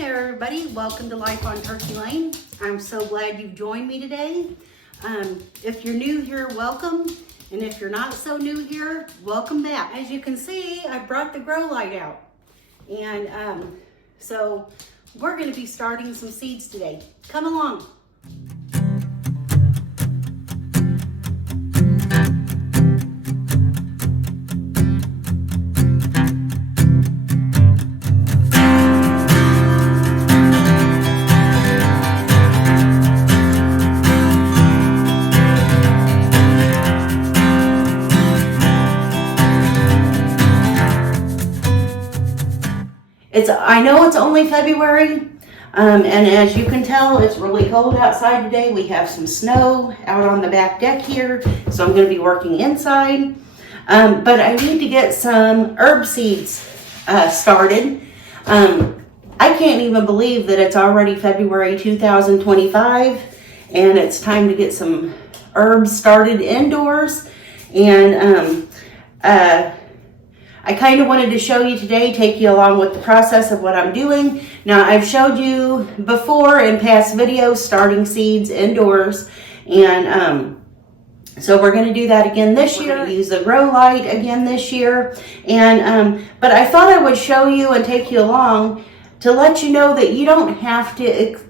there, everybody. Welcome to Life on Turkey Lane. I'm so glad you've joined me today. If you're new here, welcome. And if you're not so new here, welcome back. As you can see, I brought the grow light out. And so we're going to be starting some seeds today. Come along. I know it's only February, and as you can tell, it's really cold outside today. We have some snow out on the back deck here, so I'm going to be working inside. But I need to get some herb seeds started. I can't even believe that it's already February 2025, and it's time to get some herbs started indoors. And I kind of wanted to show you today, take you along with the process of what I'm doing. Now, I've showed you before in past videos starting seeds indoors, and so we're going to do that again this year. We're going to use the grow light again this year, and but I thought I would show you and take you along to let you know that you don't have to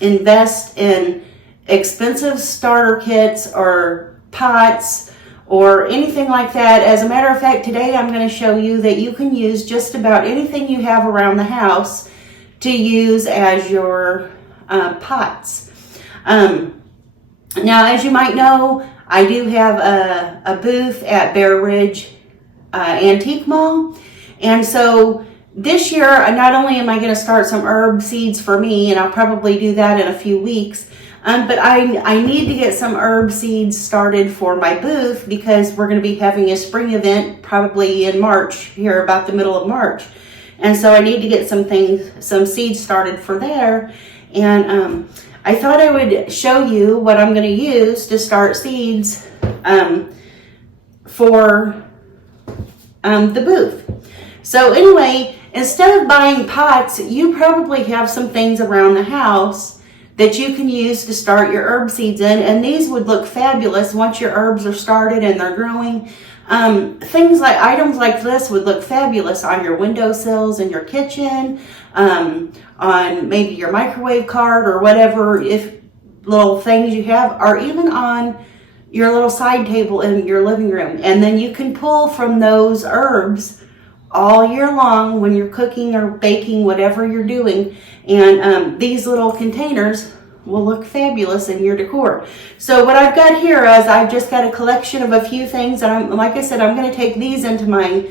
invest in expensive starter kits or pots or anything like that. As a matter of fact, today I'm going to show you that you can use just about anything you have around the house to use as your pots. Now, as you might know, I do have a booth at Bear Ridge Antique Mall, and so this year not only am I going to start some herb seeds for me, and I'll probably do that in a few weeks, but I need to get some herb seeds started for my booth because we're going to be having a spring event probably in March, here about the middle of March. And so I need to get some seeds started for there. And I thought I would show you what I'm going to use to start seeds for the booth. So anyway, instead of buying pots, you probably have some things around the house that you can use to start your herb seeds in, and these would look fabulous once your herbs are started and they're growing. Items like this would look fabulous on your windowsills in your kitchen, on maybe your microwave cart or whatever, if little things you have, or even on your little side table in your living room. And then you can pull from those herbs all year long when you're cooking or baking, whatever you're doing. And these little containers will look fabulous in your decor. So what I've got here is I've just got a collection of a few things, and like I said, I'm going to take these into my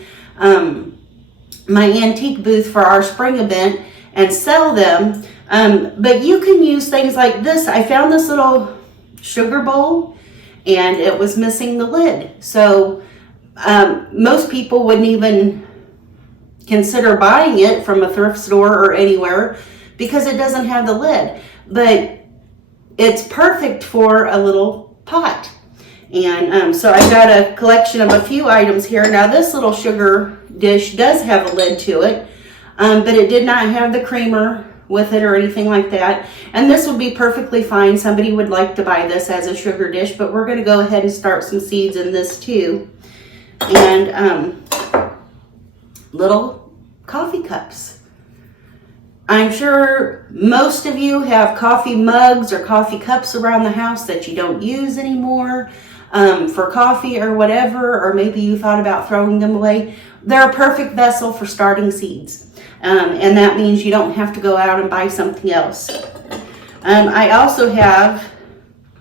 my antique booth for our spring event and sell them. But you can use things like this. I found this little sugar bowl, and it was missing the lid. So most people wouldn't even consider buying it from a thrift store or anywhere because it doesn't have the lid, but it's perfect for a little pot. And so I've got a collection of a few items here. Now this little sugar dish does have a lid to it, but it did not have the creamer with it or anything like that. And this would be perfectly fine. Somebody would like to buy this as a sugar dish, but we're going to go ahead and start some seeds in this too. And little coffee cups. I'm sure most of you have coffee mugs or coffee cups around the house that you don't use anymore for coffee or whatever, or maybe you thought about throwing them away. They're a perfect vessel for starting seeds, and that means you don't have to go out and buy something else. I also have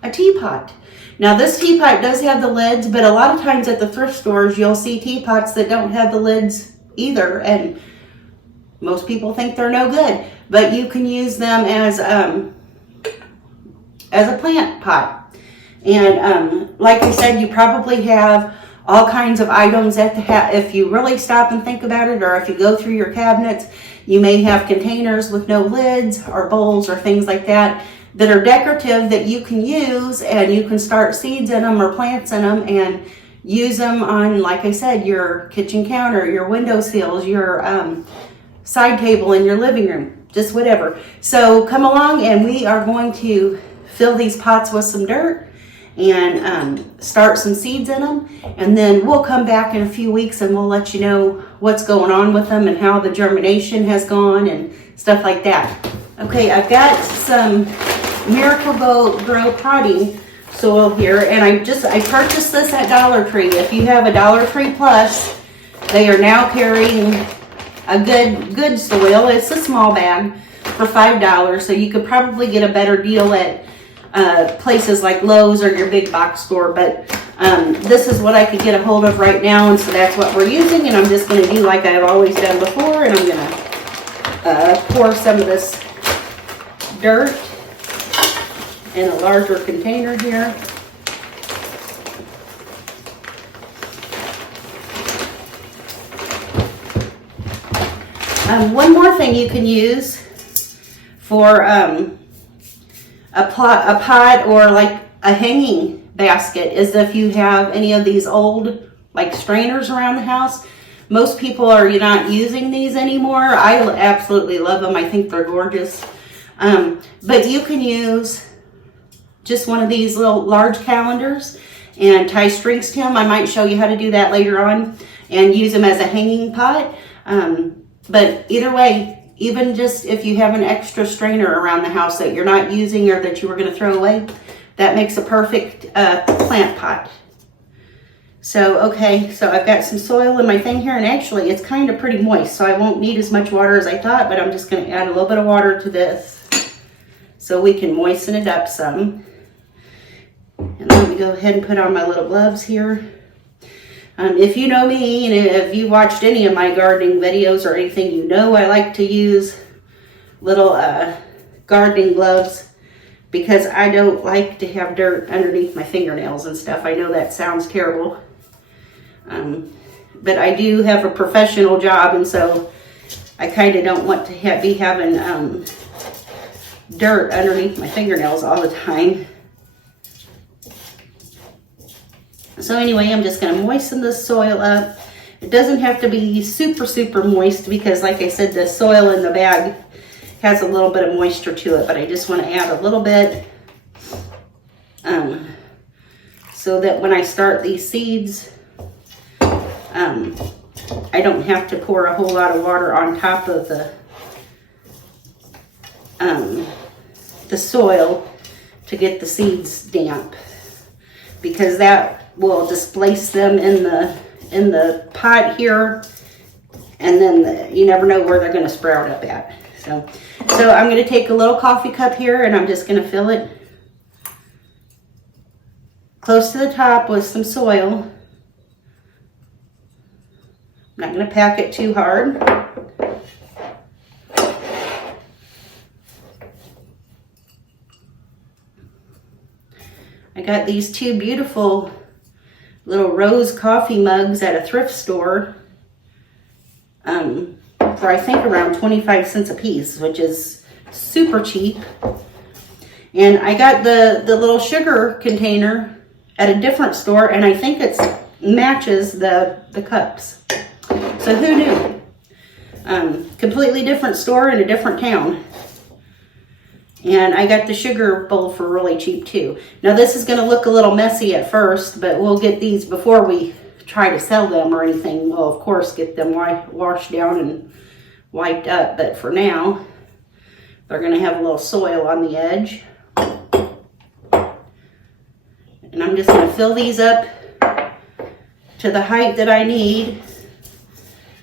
a teapot. Now this teapot does have the lids, but a lot of times at the thrift stores you'll see teapots that don't have the lids either, and most people think they're no good, but you can use them as a plant pot. And like I said, you probably have all kinds of items at the if you really stop and think about it, or if you go through your cabinets, you may have containers with no lids or bowls or things like that that are decorative that you can use, and you can start seeds in them or plants in them and use them on, like I said, your kitchen counter, your windowsills, your side table in your living room. just whatever. So come along and we are going to fill these pots with some dirt and start some seeds in them. And then we'll come back in a few weeks and we'll let you know what's going on with them and how the germination has gone and stuff like that. Okay, I've got some Miracle-Gro potting soil here, and I purchased this at Dollar Tree. If you have a Dollar Tree Plus, they are now carrying a good soil. It's a small bag for $5, so you could probably get a better deal at places like Lowe's or your big box store, but this is what I could get a hold of right now, and so that's what we're using. And I'm just going to do like I've always done before, and I'm going to pour some of this dirt in a larger container here. One more thing you can use for a pot or like a hanging basket is if you have any of these old like strainers around the house. Most people are not using these anymore. I absolutely love them. I think they're gorgeous. But you can use just one of these little large calendars and tie strings to them. I might show you how to do that later on and use them as a hanging pot. But either way, even just if you have an extra strainer around the house that you're not using or that you were going to throw away, that makes a perfect plant pot. So, okay, so I've got some soil in my thing here, and actually it's kind of pretty moist, so I won't need as much water as I thought, but I'm just going to add a little bit of water to this so we can moisten it up some. And let me go ahead and put on my little gloves here. If you know me, and if you watched any of my gardening videos or anything, you know I like to use little gardening gloves because I don't like to have dirt underneath my fingernails and stuff. I know that sounds terrible. But I do have a professional job, and so I kind of don't want to be having dirt underneath my fingernails all the time. So anyway, I'm just going to moisten the soil up. It doesn't have to be super moist because, like I said, the soil in the bag has a little bit of moisture to it, but I just want to add a little bit so that when I start these seeds, I don't have to pour a whole lot of water on top of the soil to get the seeds damp, because that will displace them in the pot here, and then you never know where they're going to sprout up at. So I'm going to take a little coffee cup here, and I'm just going to fill it close to the top with some soil. I'm not going to pack it too hard. I got these two beautiful little rose coffee mugs at a thrift store for I think around 25 cents a piece, which is super cheap. And I got the little sugar container at a different store, and I think it matches the cups. So who knew? Completely different store in a different town. And I got the sugar bowl for really cheap too. Now this is going to look a little messy at first, but we'll get these before we try to sell them or anything. We'll of course get them washed down and wiped up, but for now they're going to have a little soil on the edge. And I'm just going to fill these up to the height that I need,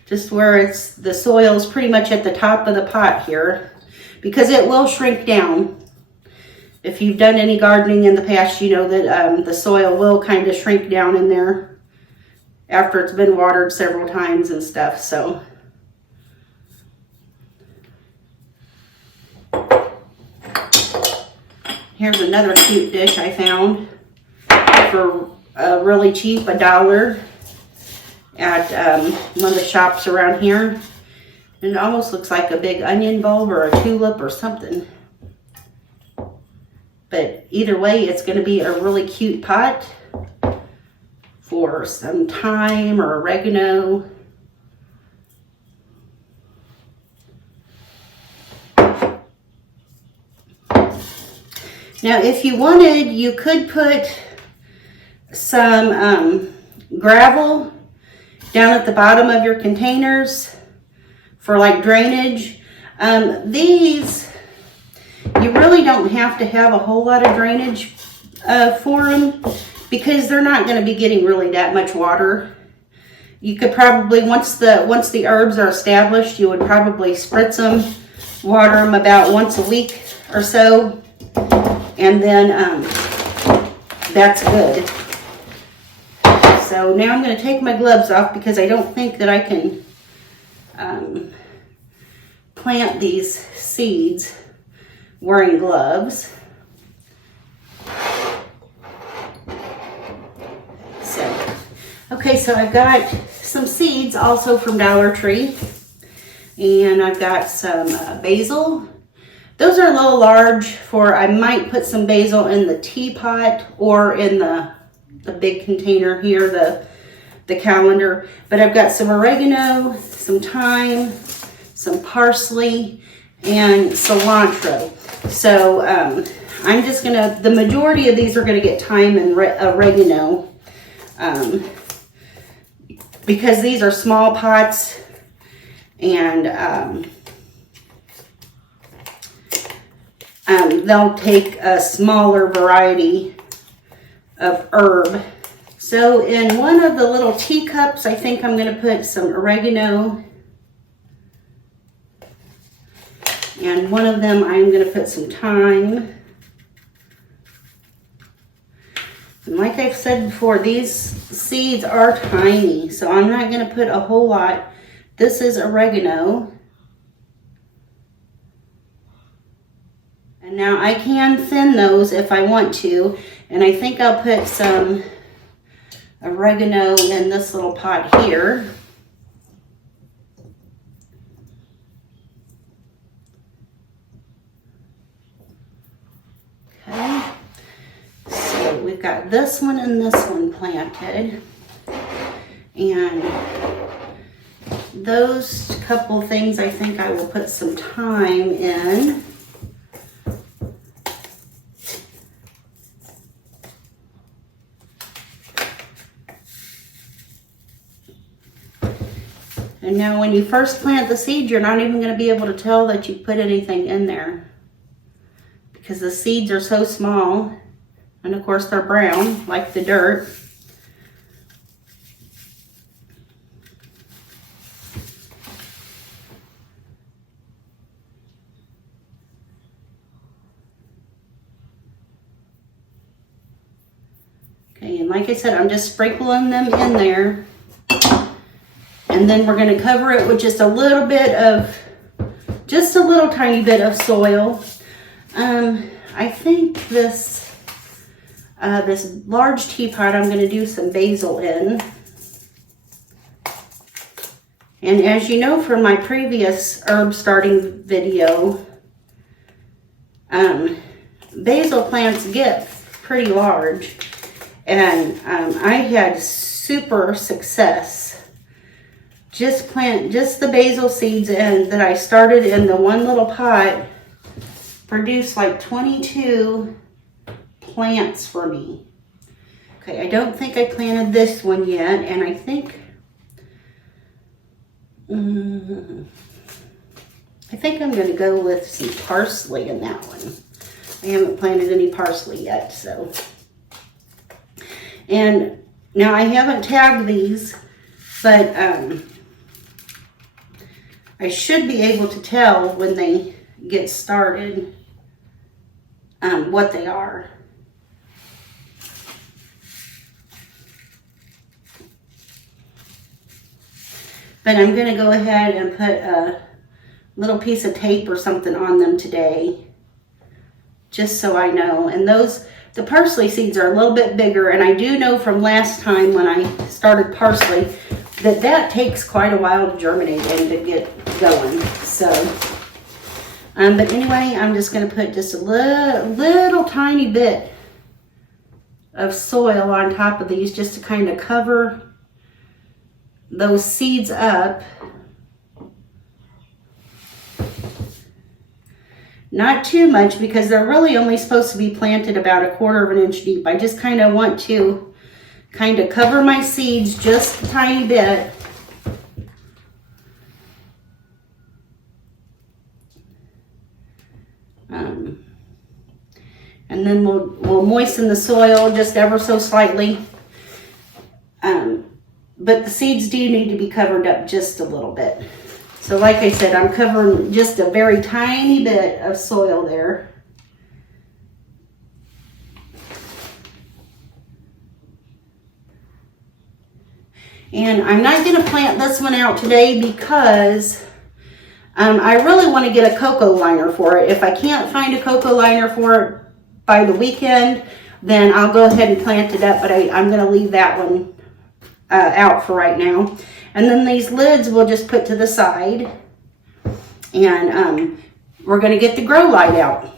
just where the soil is pretty much at the top of the pot here, because it will shrink down. If you've done any gardening in the past, you know that the soil will kind of shrink down in there after it's been watered several times and stuff. So here's another cute dish I found for really cheap, $1 at one of the shops around here. And it almost looks like a big onion bulb or a tulip or something. But either way, it's going to be a really cute pot for some thyme or oregano. Now, if you wanted, you could put some gravel down at the bottom of your containers for like drainage. These, you really don't have to have a whole lot of drainage for them because they're not going to be getting really that much water. You could probably, once the herbs are established, you would probably spritz them, water them about once a week or so, and then that's good. So now I'm going to take my gloves off because I don't think that I can plant these seeds wearing gloves. Okay, so I've got some seeds also from Dollar Tree, and I've got some basil. Those are a little large for, I might put some basil in the teapot or in the big container here, the calendar. But I've got some oregano, some thyme, some parsley, and cilantro. So I'm just gonna, the majority of these are gonna get thyme and oregano. Because these are small pots, and they'll take a smaller variety of herb. So in one of the little teacups, I think I'm going to put some oregano, and one of them I'm going to put some thyme. And like I've said before, these seeds are tiny, so I'm not going to put a whole lot. This is oregano. And now I can thin those if I want to, and I think I'll put some oregano in this little pot here. Okay. So we've got this one and this one planted, and those couple things I think I will put some thyme in. And now when you first plant the seed, you're not even going to be able to tell that you put anything in there because the seeds are so small. And of course they're brown, like the dirt. Okay, and like I said, I'm just sprinkling them in there. And then we're going to cover it with just a little bit of, just a little tiny bit of soil. I think this large teapot I'm going to do some basil in. And as you know from my previous herb starting video, basil plants get pretty large. And I had super success. Just the basil seeds in that I started in the one little pot produced like 22 plants for me. Okay, I don't think I planted this one yet, and I think I'm going to go with some parsley in that one. I haven't planted any parsley yet, so. And now I haven't tagged these, but I should be able to tell when they get started what they are. But I'm going to go ahead and put a little piece of tape or something on them today, just so I know. And the parsley seeds are a little bit bigger, and I do know from last time when I started parsley that takes quite a while to germinate and to get going. So, but anyway, I'm just going to put just a little tiny bit of soil on top of these just to kind of cover those seeds up. Not too much because they're really only supposed to be planted about 1/4 of an inch deep. I just kind of want to kind of cover my seeds just a tiny bit. And then we'll moisten the soil just ever so slightly. But the seeds do need to be covered up just a little bit. So like I said, I'm covering just a very tiny bit of soil there. And I'm not going to plant this one out today because I really want to get a cocoa liner for it. If I can't find a cocoa liner for it by the weekend, then I'll go ahead and plant it up, but I'm going to leave that one out for right now. And then these lids we'll just put to the side. And we're going to get the grow light out.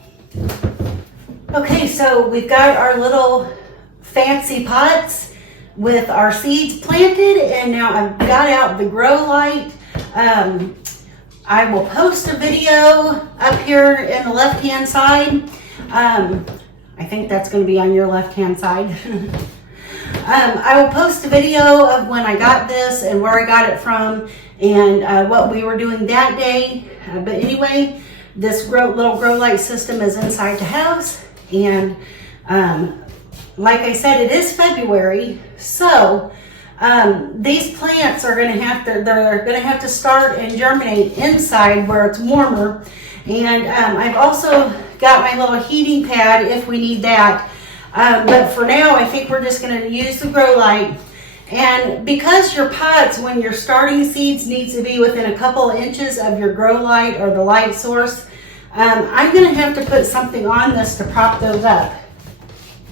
Okay, so we've got our little fancy pots with our seeds planted, and now I've got out the grow light. I will post a video up here in the left-hand side. I think that's going to be on your left-hand side. I will post a video of when I got this and where I got it from and what we were doing that day. But anyway, this little grow light system is inside the house. And like I said, it is February. So these plants are going to have to start and germinate inside where it's warmer. And I've also got my little heating pad if we need that. But for now, I think we're just going to use the grow light. And because your pots, when you're starting seeds, needs to be within a couple inches of your grow light or the light source, I'm going to have to put something on this to prop those up.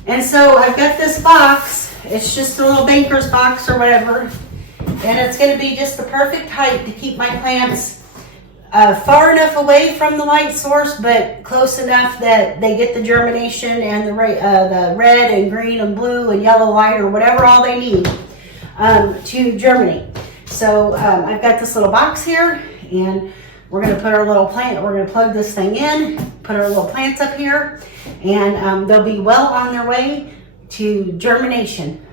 And so I've got this box. It's just a little baker's box or whatever. And it's going to be just the perfect height to keep my plants far enough away from the light source, but close enough that they get the germination and the red and green and blue and yellow light or whatever all they need to germinate. So I've got this little box here, and we're going to put our little plant, we're going to plug this thing in, put our little plants up here, and they'll be well on their way to germination.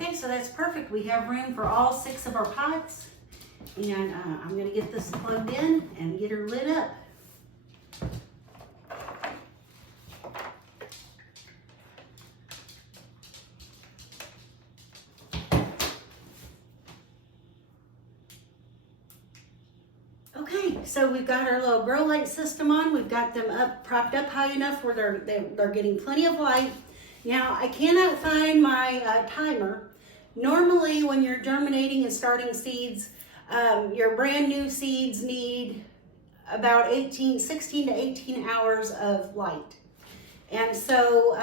Okay, so that's perfect. We have room for all 6 of our pots. And I'm going to get this plugged in and get her lit up. Okay, so we've got our little grow light system on. We've got them propped up high enough where they're getting plenty of light. Now, I cannot find my timer. Normally, when you're germinating and starting seeds, your brand new seeds need about 16 to 18 hours of light. And so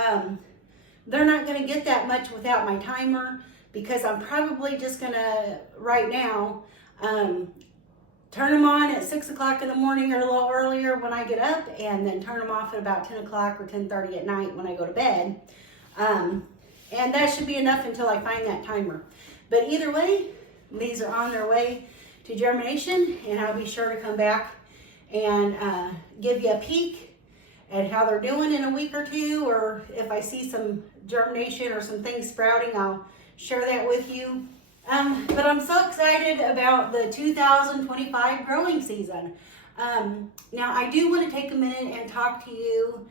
they're not going to get that much without my timer, because I'm probably just going to, right now, turn them on at 6 o'clock in the morning or a little earlier when I get up, and then turn them off at about 10 o'clock or 10:30 at night when I go to bed. And that should be enough until I find that timer. But either way, these are on their way to germination, and I'll be sure to come back and give you a peek at how they're doing in a week or two, or if I see some germination or some things sprouting, I'll share that with you. But I'm so excited about the 2025 growing season. Now, I do want to take a minute and talk to you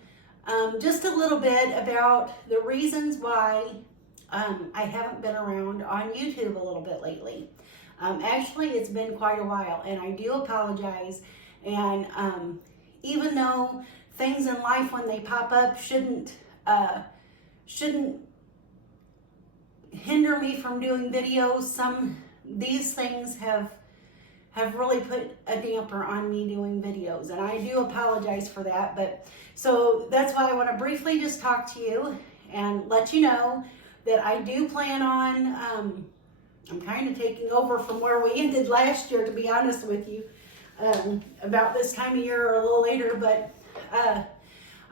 just a little bit about the reasons why I haven't been around on YouTube a little bit lately. Actually, it's been quite a while, and I do apologize. And even though things in life, when they pop up, shouldn't hinder me from doing videos, some these things have really put a damper on me doing videos, and I do apologize for that. But so that's why I want to briefly just talk to you and let you know that I do plan on, I'm kind of taking over from where we ended last year, to be honest with you, about this time of year or a little later. But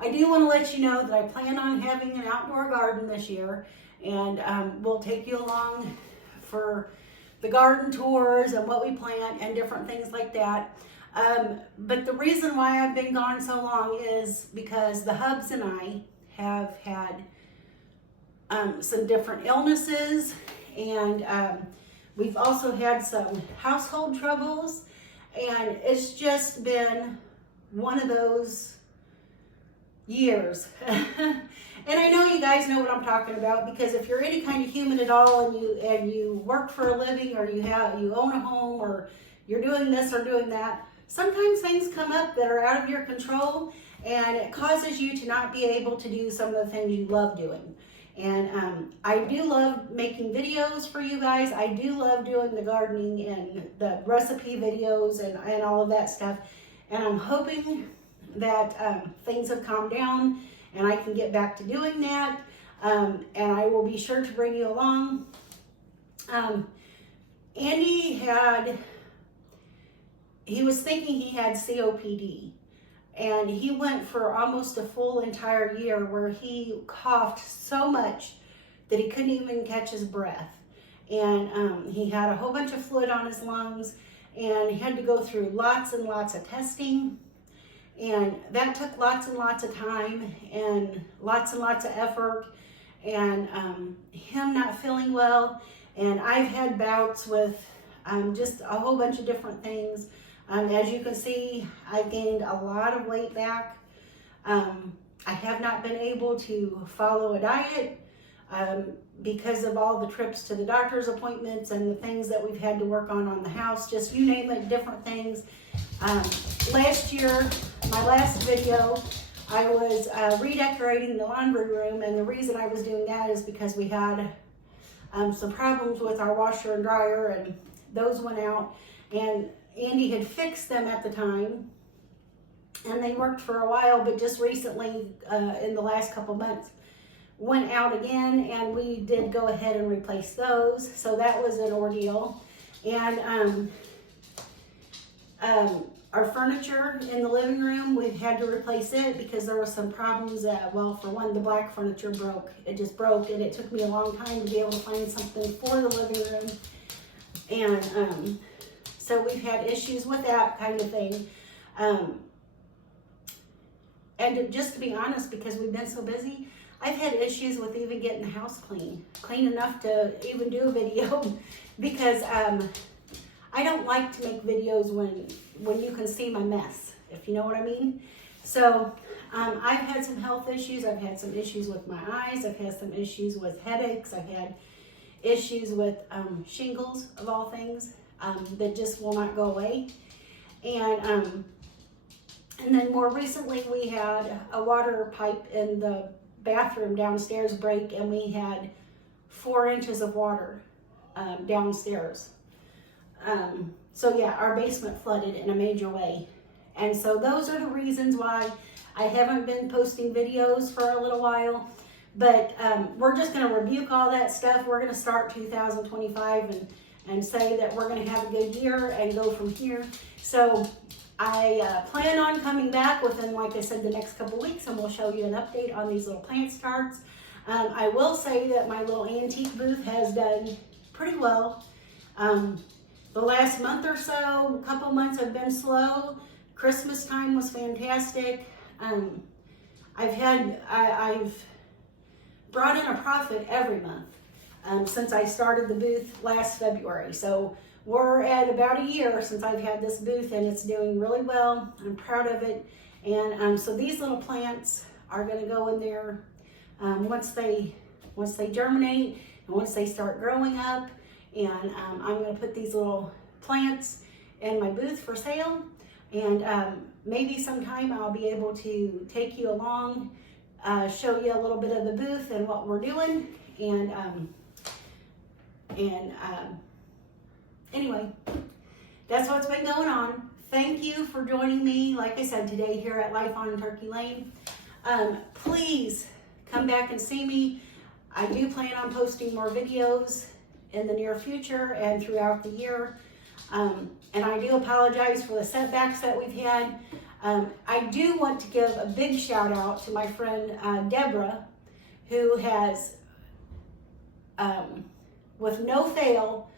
I do want to let you know that I plan on having an outdoor garden this year, and we'll take you along for the garden tours and what we plant and different things like that. But the reason why I've been gone so long is because the hubs and I have had some different illnesses, and we've also had some household troubles, and it's just been one of those years. And I know you guys know what I'm talking about, because if you're any kind of human at all, and you work for a living, or you own a home, or you're doing this or doing that, sometimes things come up that are out of your control, and it causes you to not be able to do some of the things you love doing. And I do love making videos for you guys. I do love doing the gardening and the recipe videos and all of that stuff. And I'm hoping that things have calmed down and I can get back to doing that. And I will be sure to bring you along. Andy was thinking he had COPD. And he went for almost a full entire year where he coughed so much that he couldn't even catch his breath. And he had a whole bunch of fluid on his lungs, and he had to go through lots and lots of testing. And that took lots and lots of time and lots of effort, and him not feeling well. And I've had bouts with just a whole bunch of different things. As you can see, I've gained a lot of weight back. I have not been able to follow a diet because of all the trips to the doctor's appointments and the things that we've had to work on the house, just you name it, different things. Last year, my last video, I was redecorating the laundry room, and the reason I was doing that is because we had some problems with our washer and dryer, and those went out, and Andy had fixed them at the time, and they worked for a while, but just recently, in the last couple months, went out again, and we did go ahead and replace those. So that was an ordeal. And our furniture in the living room, we've had to replace it because there were some problems. Well, for one, the black furniture broke. It just broke, and it took me a long time to be able to find something for the living room. And so we've had issues with that kind of thing. And just to be honest, because we've been so busy, I've had issues with even getting the house clean enough to even do a video, because I don't like to make videos when you can see my mess, if you know what I mean. So I've had some health issues. I've had some issues with my eyes. I've had some issues with headaches. I've had issues with shingles, of all things. That just will not go away. And then more recently, we had a water pipe in the bathroom downstairs break, and we had 4 inches of water downstairs. So yeah, our basement flooded in a major way. And so those are the reasons why I haven't been posting videos for a little while. But we're just going to rebuke all that stuff. We're going to start 2025 and say that we're going to have a good year and go from here. So I plan on coming back within, like I said, the next couple weeks, and we'll show you an update on these little plant starts. I will say that my little antique booth has done pretty well. The last month or so, a couple months have been slow. Christmas time was fantastic. I've brought in a profit every month. Since I started the booth last February. So we're at about a year since I've had this booth, and it's doing really well. I'm proud of it. And so these little plants are going to go in there once they germinate and once they start growing up. And I'm going to put these little plants in my booth for sale. And maybe sometime I'll be able to take you along, show you a little bit of the booth and what we're doing. And anyway, that's what's been going on. Thank you for joining me, like I said, today here at Life on Turkey Lane. Please come back and see me. I do plan on posting more videos in the near future and throughout the year. And I do apologize for the setbacks that we've had. I do want to give a big shout out to my friend Deborah, who has, with no fail,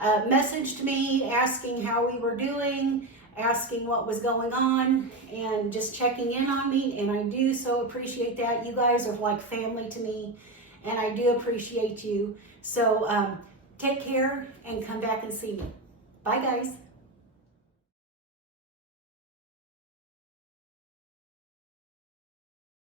messaged me asking how we were doing, asking what was going on, and just checking in on me. And I do so appreciate that. You guys are like family to me, and I do appreciate you. So take care and come back and see me. Bye, guys.